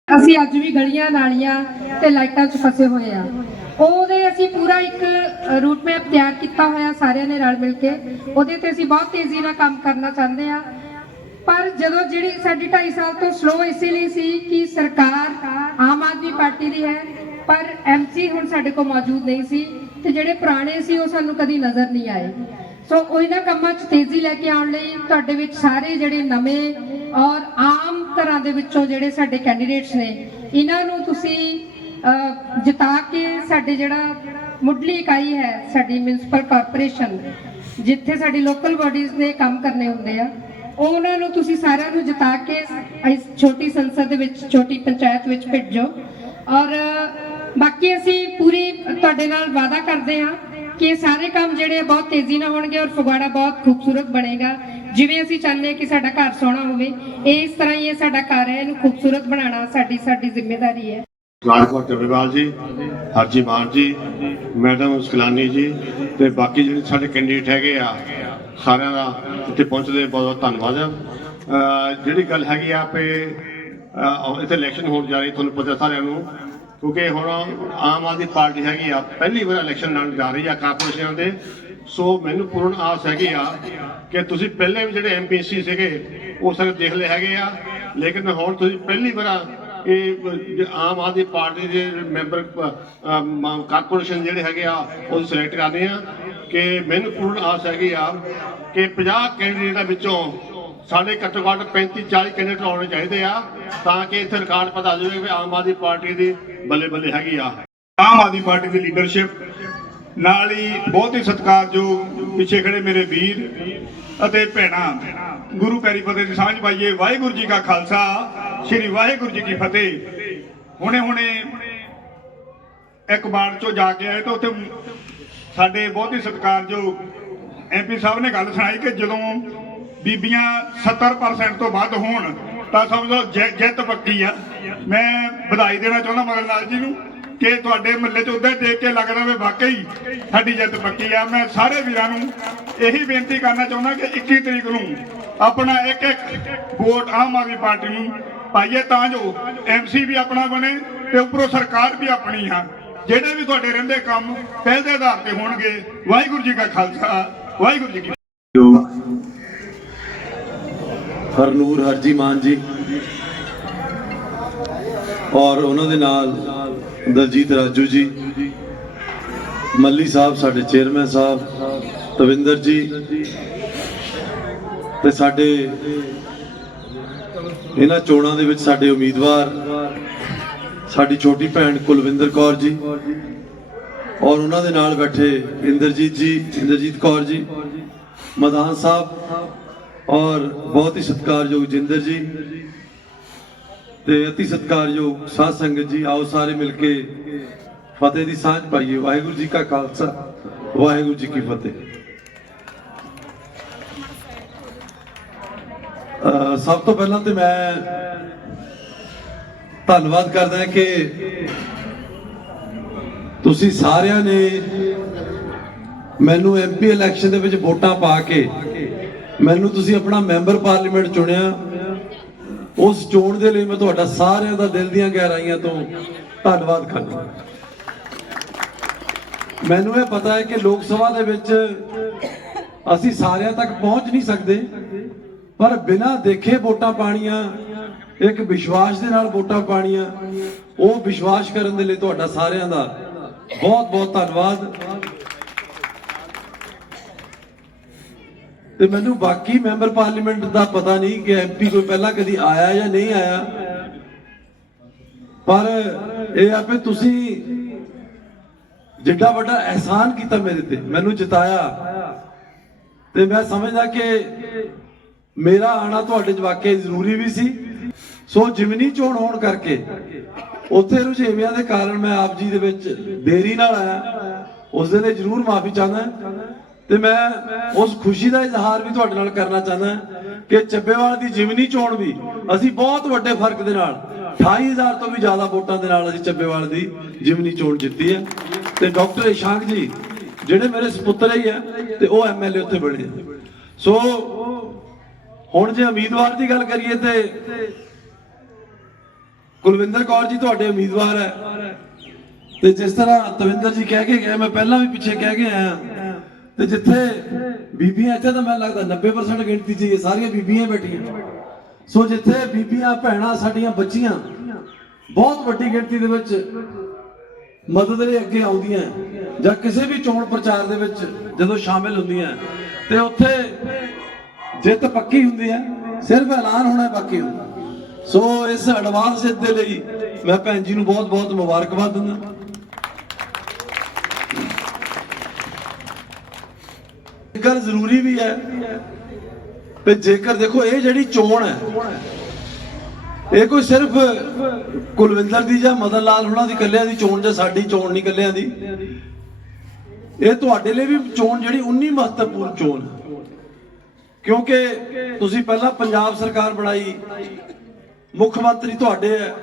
ਅਸੀਂ ਅੱਜ ਵੀ ਗਲੀਆਂ ਨਾਲੀਆਂ ਤੇ ਲਾਈਟਾਂ 'ਚ ਫਸੇ ਹੋਏ ਆ ਉਹਦੇ ਅਸੀਂ ਪੂਰਾ ਇੱਕ ਰੂਟ ਮੈਪ ਤਿਆਰ ਕੀਤਾ ਹੋਇਆ ਸਾਰਿਆਂ ਨੇ ਰਲ ਮਿਲ ਕੇ। ਉਹਦੇ ਤੇ ਅਸੀਂ ਬਹੁਤ ਤੇਜ਼ੀ ਨਾਲ ਕੰਮ ਕਰਨਾ ਚਾਹੁੰਦੇ ਆ ਪਰ ਜਦੋਂ ਜਿਹੜੀ ਸਾਡੀ 2.5 ਸਾਲ ਤੋਂ ਸਲੋ ਇਸੇ ਲਈ ਸੀ ਕਿ ਸਰਕਾਰ ਆਮ ਆਦਮੀ ਪਾਰਟੀ ਦੀ ਹੈ, ਪਰ ਐਮਸੀ ਹੁਣ ਸਾਡੇ ਕੋਲ ਮੌਜੂਦ ਨਹੀਂ ਸੀ ਤੇ ਜਿਹੜੇ ਪੁਰਾਣੇ ਸੀ ਉਹ ਸਾਨੂੰ ਕਦੀ ਨਜ਼ਰ ਨਹੀਂ ਆਏ। ਸੋ ਉਹ ਇਹਨਾਂ ਕੰਮਾਂ 'ਚ ਤੇਜ਼ੀ ਲੈ ਕੇ ਆਉਣ ਲਈ ਤੁਹਾਡੇ ਵਿੱਚ ਸਾਰੇ ਜਿਹੜੇ ਨਵੇਂ ਔਰ ਆਮ ਤਰ੍ਹਾਂ ਦੇ ਵਿੱਚੋਂ ਜਿਹੜੇ ਸਾਡੇ ਕੈਂਡੀਡੇਟਸ ਨੇ, ਇਹਨਾਂ ਨੂੰ ਤੁਸੀਂ ਜਿਤਾ ਕੇ ਸਾਡੇ ਜਿਹੜਾ ਮੁੱਢਲੀ ਇਕਾਈ ਹੈ, ਸਾਡੀ ਮਿਊਨਿਸਪਲ ਕਾਰਪੋਰੇਸ਼ਨ ਜਿੱਥੇ ਸਾਡੀ ਲੋਕਲ ਬਾਡੀਜ਼ ਨੇ ਕੰਮ ਕਰਨੇ ਹੁੰਦੇ ਆ ਉਹ ਉਹਨਾਂ ਨੂੰ ਤੁਸੀਂ ਸਾਰਿਆਂ ਨੂੰ ਜਿਤਾ ਕੇ ਇਸ ਛੋਟੀ ਸੰਸਦ ਦੇ ਵਿੱਚ, ਛੋਟੀ ਪੰਚਾਇਤ ਵਿੱਚ ਭੇਜੋ। ਔਰ ਬਾਕੀ ਅਸੀਂ ਪੂਰੀ ਤੁਹਾਡੇ ਨਾਲ ਵਾਅਦਾ ਕਰਦੇ ਹਾਂ ਕਿ ਇਹ ਸਾਰੇ ਕੰਮ ਜਿਹੜੇ ਬਹੁਤ ਤੇਜ਼ੀ ਨਾਲ ਹੋਣਗੇ ਔਰ ਫਗਵਾੜਾ ਬਹੁਤ ਖੂਬਸੂਰਤ ਬਣੇਗਾ। ਜਿਵੇਂ ਅਸੀਂ ਚਾਹੁੰਦੇ ਹਾਂ ਕਿ ਸਾਡਾ ਘਰ ਸੋਹਣਾ ਹੋਵੇ, ਇਹ ਇਸ ਤਰ੍ਹਾਂ ਹੀ ਇਹ ਸਾਡਾ ਘਰ ਹੈ, ਇਹਨੂੰ ਖੂਬਸੂਰਤ ਬਣਾਉਣਾ ਸਾਡੀ ਸਾਡੀ ਜ਼ਿੰਮੇਵਾਰੀ ਹੈ। ਰਾਜਕੁਮਾਰ ਚੱਬੇਵਾਲ ਜੀ ਹਰਜੀ ਮਾਨ ਜੀ ਮੈਡਮ ਸਕਲਾਨੀ ਜੀ ਤੇ ਬਾਕੀ ਜਿਹੜੇ ਸਾਡੇ ਕੈਂਡੀਡੇਟ ਹੈਗੇ ਆ ਸਾਰਿਆਂ ਦਾ ਇੱਥੇ ਪਹੁੰਚਦੇ ਬਹੁਤ ਬਹੁਤ ਧੰਨਵਾਦ। ਜਿਹੜੀ ਗੱਲ ਹੈਗੀ ਆ ਪੇ ਇੱਥੇ ਇਲੈਕਸ਼ਨ ਹੋਣ ਜਾ ਰਹੀ ਤੁਹਾਨੂੰ ਪਤਾ ਸਾਰਿਆਂ ਨੂੰ ਕਿਉਂਕਿ ਹੁਣ ਆਮ ਆਦਮੀ ਪਾਰਟੀ ਹੈਗੀ ਆ ਪਹਿਲੀ ਵਾਰ ਇਲੈਕਸ਼ਨ ਲੜਨ ਜਾ ਰਹੀ ਆ ਕਾਰਪੋਰੇਸ਼ਨ ਦੇ। ਸੋ ਮੈਨੂੰ ਪੂਰਨ ਆਸ ਹੈਗੀ ਆ ਕਿ ਤੁਸੀਂ ਪਹਿਲੇ ਵੀ ਜਿਹੜੇ ਐਮਪੀਸੀ ਸੀਗੇ ਉਹ ਸਾਰੇ ਦੇਖ ਲਏ ਹੈਗੇ ਆ। ਲੇਕਿਨ ਹੁਣ ਤੁਸੀਂ ਪਹਿਲੀ ਵਾਰ ਇਹ ਆਮ ਆਦਮੀ ਪਾਰਟੀ ਦੇ ਮੈਂਬਰ ਕਾਰਪੋਰੇਸ਼ਨ ਜਿਹੜੇ ਹੈਗੇ ਆ ਉਹ ਸਿਲੈਕਟ ਕਰਨੇ ਆ ਕਿ ਮੈਨੂੰ ਪੂਰਨ ਆਸ ਹੈਗੀ ਆ ਕਿ 50 ਕੈਂਡੀਡੇਟਾਂ ਵਿੱਚੋਂ ਸਾਡੇ ਘੱਟੋ ਘੱਟ 35 40 ਕੈਂਡੀਡੇਟ ਆਉਣੇ ਚਾਹੀਦੇ ਆ ਤਾਂ ਕਿ ਇੱਥੇ ਰਿਕਾਰਡ ਪਤਾ ਜਾਵੇ ਕਿ ਆਮ ਆਦਮੀ ਪਾਰਟੀ ਦੀ ਬੱਲੇ ਬੱਲੇ ਹੈਗੀ ਆ। ਆਮ ਆਦਮੀ ਪਾਰਟੀ ਦੀ ਲੀਡਰਸ਼ਿਪ ਨਾਲ ਹੀ ਬਹੁਤ ਹੀ ਸਤਿਕਾਰਯੋਗ ਪਿੱਛੇ ਖੜੇ ਮੇਰੇ ਵੀਰ ਅਤੇ ਭੈਣਾਂ, ਗੁਰੂ ਪੈਰੀ ਫਤਿਹ ਦੀ ਸਾਂਝ ਪਾਈਏ, ਵਾਹਿਗੁਰੂ ਜੀ ਕਾ ਖਾਲਸਾ। ਸ੍ਰੀ ਵਾਹਿਗੁਰੂ ਜੀ ਕੀ ਫਤਿਹ। ਹੁਣੇ ਹੁਣੇ ਇੱਕ ਬਾੜ ਚੋਂ ਜਾ ਕੇ ਆਏ ਤਾਂ ਉੱਥੇ ਸਾਡੇ ਬਹੁਤ ਹੀ ਸਤਿਕਾਰਯੋਗ ਐਮਪੀ ਸਾਹਿਬ ਨੇ ਗੱਲ ਸੁਣਾਈ ਕਿ ਜਦੋਂ ਬੀਬੀਆਂ 70% ਤੋਂ ਵੱਧ ਹੋਣ, ਤਾਂ ਸਮਝੋ ਜਿੱਤ ਪੱਕੀ ਆ। ਮੈਂ ਵਧਾਈ ਦੇਣਾ ਚਾਹੁੰਦਾ ਮਦਨ ਲਾਲ ਜੀ ਨੂੰ ਕਿ ਤੁਹਾਡੇ ਮਹੱਲੇ 'ਚ ਉਧਰ ਦੇਖ ਕੇ ਲੱਗਦਾ ਵੀ ਵਾਕਈ ਸਾਡੀ ਜਿੱਤ ਪੱਕੀ ਆ। ਮੈਂ ਸਾਰੇ ਵੀਰਾਂ ਨੂੰ ਇਹੀ ਬੇਨਤੀ ਕਰਨਾ ਚਾਹੁੰਦਾ ਕਿ 21 ਤਰੀਕ ਨੂੰ ਆਪਣਾ ਇੱਕ ਇੱਕ ਵੋਟ ਆਮ ਆਦਮੀ ਪਾਰਟੀ ਨੂੰ ਪਾਈਏ ਤਾਂ ਜੋ ਐਮਸੀ ਵੀ ਆਪਣਾ ਬਣੇ ਤੇ ਉੱਪਰੋਂ ਸਰਕਾਰ ਵੀ ਆਪਣੀ ਆ। ਜਿਹੜੇ ਵੀ ਤੁਹਾਡੇ ਰਹਿੰਦੇ ਕੰਮ ਪਹਿਲ ਦੇ ਆਧਾਰ ਤੇ ਹੋਣਗੇ, ਵਾਹਿਗੁਰੂ ਜੀ ਕਾ ਖਾਲਸਾ, ਵਾਹਿਗੁਰੂ ਜੀ ਕੀ ਹਰਨੂਰ ਹਰਜੀ ਮਾਨ ਜੀ ਔਰ ਉਹਨਾਂ ਦੇ ਨਾਲ ਦਲਜੀਤ ਰਾਜੂ ਜੀ, ਮੱਲੀ ਸਾਹਿਬ ਸਾਡੇ ਚੇਅਰਮੈਨ ਸਾਹਿਬ, ਤਵਿੰਦਰ ਜੀ ਤੇ ਸਾਡੇ ਇਹਨਾਂ ਚੋਣਾਂ ਦੇ ਵਿੱਚ ਸਾਡੇ ਉਮੀਦਵਾਰ, ਸਾਡੀ ਛੋਟੀ ਭੈਣ ਕੁਲਵਿੰਦਰ ਕੌਰ ਜੀ ਔਰ ਉਹਨਾਂ ਦੇ ਨਾਲ ਬੈਠੇ ਇੰਦਰਜੀਤ ਜੀ, ਇੰਦਰਜੀਤ ਕੌਰ ਜੀ, ਮਦਾਨ ਸਾਹਿਬ ਔਰ ਬਹੁਤ ਹੀ ਸਤਿਕਾਰਯੋਗ ਜਿੰਦਰ ਜੀ ਤੇ ਅਤੀ ਸਤਿਕਾਰਯੋਗ ਸਾਧ ਸੰਗਤ ਜੀ, ਆਓ ਸਾਰੇ ਮਿਲ ਕੇ ਫਤਿਹ ਦੀ ਸਾਂਝ ਪਾਈਏ। ਵਾਹਿਗੁਰੂ ਜੀ ਕਾ ਖਾਲਸਾ, ਵਾਹਿਗੁਰੂ ਜੀ ਕੀ ਫਤਿਹ। ਸਭ ਤੋਂ ਪਹਿਲਾਂ ਤੇ ਮੈਂ ਧੰਨਵਾਦ ਕਰਦਾ ਕਿ ਤੁਸੀਂ ਸਾਰਿਆਂ ਨੇ ਮੈਨੂੰ ਐਮਪੀ ਇਲੈਕਸ਼ਨ ਦੇ ਵਿੱਚ ਵੋਟਾਂ ਪਾ ਕੇ ਮੈਨੂੰ ਤੁਸੀਂ ਆਪਣਾ ਮੈਂਬਰ ਪਾਰਲੀਮੈਂਟ ਚੁਣਿਆ। ਉਸ ਚੋਣ ਦੇ ਲਈ ਮੈਂ ਤੁਹਾਡਾ ਸਾਰਿਆਂ ਦਾ ਦਿਲ ਦੀਆਂ ਗਹਿਰਾਈਆਂ ਤੋਂ ਧੰਨਵਾਦ ਕਰਦਾ ਮੈਨੂੰ ਇਹ ਪਤਾ ਹੈ ਕਿ ਲੋਕ ਸਭਾ ਦੇ ਵਿੱਚ ਅਸੀਂ ਸਾਰਿਆਂ ਤੱਕ ਪਹੁੰਚ ਨਹੀਂ ਸਕਦੇ। ਪਰ ਬਿਨਾਂ ਦੇਖੇ ਵੋਟਾਂ ਪਾਣੀਆਂ, ਇੱਕ ਵਿਸ਼ਵਾਸ ਦੇ ਨਾਲ ਵੋਟਾਂ ਪਾਣੀਆਂ, ਉਹ ਵਿਸ਼ਵਾਸ ਕਰਨ ਦੇ ਲਈ ਤੁਹਾਡਾ ਸਾਰਿਆਂ ਦਾ ਬਹੁਤ ਬਹੁਤ ਧੰਨਵਾਦ। ਤੇ ਮੈਨੂੰ ਬਾਕੀ ਮੈਂਬਰ ਪਾਰਲੀਮੈਂਟ ਦਾ ਪਤਾ ਨਹੀਂ ਕਿ ਐਮਪੀ ਕੋਈ ਪਹਿਲਾਂ ਕਦੀ ਆਇਆ ਜਾਂ ਨਹੀਂ ਆਇਆ। ਪਰ ਇਹ ਆ ਵੀ ਤੁਸੀਂ ਜਿੱਡਾ ਵੱਡਾ ਅਹਿਸਾਨ ਕੀਤਾ ਮੇਰੇ ਤੇ, ਮੈਨੂੰ ਜਿਤਾਇਆ। ਤੇ ਮੈਂ ਸਮਝਦਾ ਕਿ ਮੇਰਾ ਆਣਾ ਤੁਹਾਡੇ ਚ ਵਾਕਈ ਜ਼ਰੂਰੀ ਵੀ ਸੀ। ਸੋ ਜਿਮਨੀ ਚੋਣ ਹੋਣ ਕਰਕੇ ਉੱਥੇ ਰੁਝੇਵਿਆਂ ਦੇ ਕਾਰਨ ਮੈਂ ਆਪ ਜੀ ਦੇ ਵਿੱਚ ਦੇਰੀ ਨਾਲ ਆਇਆ। ਉਸ ਦੇ ਲਈ ਜ਼ਰੂਰ ਮਾਫੀ ਚਾਹੁੰਦਾ ਤੇ ਮੈਂ ਉਸ ਖੁਸ਼ੀ ਦਾ ਇਜ਼ਹਾਰ ਵੀ ਤੁਹਾਡੇ ਨਾਲ ਕਰਨਾ ਚਾਹੁੰਦਾ ਕਿ ਚੱਬੇਵਾਲ ਦੀ ਜਿਮਨੀ ਚੋਣ ਵੀ ਅਸੀਂ ਬਹੁਤ ਵੱਡੇ ਫ਼ਰਕ ਦੇ ਨਾਲ 28000 ਤੋਂ ਵੀ ਜ਼ਿਆਦਾ ਵੋਟਾਂ ਦੇ ਨਾਲ ਅਸੀਂ ਚੱਬੇਵਾਲ ਦੀ ਜਿਮਨੀ ਚੋਣ ਜਿੱਤੀ ਹੈ। ਤੇ ਡਾਕਟਰ ਇਸ਼ਾਂਕ ਜੀ, ਜਿਹੜੇ ਮੇਰੇ ਸੁਪੁੱਤਰ ਹੀ ਆ ਤੇ ਉਹ ਐਮਐਲਏ ਉੱਥੇ ਬਣੇ। ਸੋ ਹੁਣ ਜੇ ਉਮੀਦਵਾਰ ਦੀ ਗੱਲ ਕਰੀਏ ਤੇ ਕੁਲਵਿੰਦਰ ਕੌਰ ਜੀ ਤੁਹਾਡੇ ਉਮੀਦਵਾਰ ਹੈ। ਤੇ ਜਿਸ ਤਰ੍ਹਾਂ ਤਵਿੰਦਰ ਜੀ ਕਹਿ ਕੇ ਗਏ ਮੈਂ ਪਹਿਲਾਂ ਵੀ ਪਿੱਛੇ ਕਹਿ ਕੇ ਆਇਆ। ਤੇ ਜਿੱਥੇ ਬੀਬੀਆਂ ਇੱਥੇ ਤਾਂ ਮੈਨੂੰ ਲੱਗਦਾ 90% ਗਿਣਤੀ 'ਚ ਹੀ ਹੈ, ਸਾਰੀਆਂ ਬੀਬੀਆਂ ਹੀ ਬੈਠੀਆਂ। ਸੋ ਜਿੱਥੇ ਬੀਬੀਆਂ ਭੈਣਾਂ ਸਾਡੀਆਂ ਬੱਚੀਆਂ ਬਹੁਤ ਵੱਡੀ ਗਿਣਤੀ ਦੇ ਵਿੱਚ ਮਦਦ ਲਈ ਅੱਗੇ ਆਉਂਦੀਆਂ ਜਾਂ ਕਿਸੇ ਵੀ ਚੋਣ ਪ੍ਰਚਾਰ ਦੇ ਵਿੱਚ ਜਦੋਂ ਸ਼ਾਮਿਲ ਹੁੰਦੀਆਂ। ਤੇ ਉੱਥੇ ਜਿੱਤ ਪੱਕੀ ਹੁੰਦੀ ਹੈ ਸਿਰਫ ਐਲਾਨ ਹੋਣਾ ਬਾਕੀ ਹੁੰਦਾ। ਸੋ ਇਸ ਐਡਵਾਂਸ ਜਿੱਤ ਦੇ ਲਈ ਮੈਂ ਭੈਣ ਜੀ ਨੂੰ ਬਹੁਤ ਬਹੁਤ ਮੁਬਾਰਕਬਾਦ ਦਿੰਦਾ। ਗੱਲ ਜ਼ਰੂਰੀ ਵੀ ਹੈ ਤੇ ਜੇਕਰ ਦੇਖੋ, ਇਹ ਜਿਹੜੀ ਚੋਣ ਹੈ, ਇਹ ਕੋਈ ਸਿਰਫ ਕੁਲਵਿੰਦਰ ਦੀ ਜਾਂ ਮਦਨ ਲਾਲ ਹੁਣਾਂ ਦੀ, ਕੱਲਿਆਂ ਦੀ ਚੋਣ ਜਾਂ ਸਾਡੀ ਚੋਣ ਨਹੀਂ, ਕੱਲਿਆਂ ਦੀ। ਇਹ ਤੁਹਾਡੇ ਲਈ ਵੀ ਚੋਣ ਜਿਹੜੀ 19 ਮਹੱਤਵਪੂਰਨ ਚੋਣ ਹੈ। ਕਿਉਂਕਿ ਤੁਸੀਂ ਪਹਿਲਾਂ ਪੰਜਾਬ ਸਰਕਾਰ ਬਣਾਈ, ਮੁੱਖ ਮੰਤਰੀ ਤੁਹਾਡੇ ਹੈ।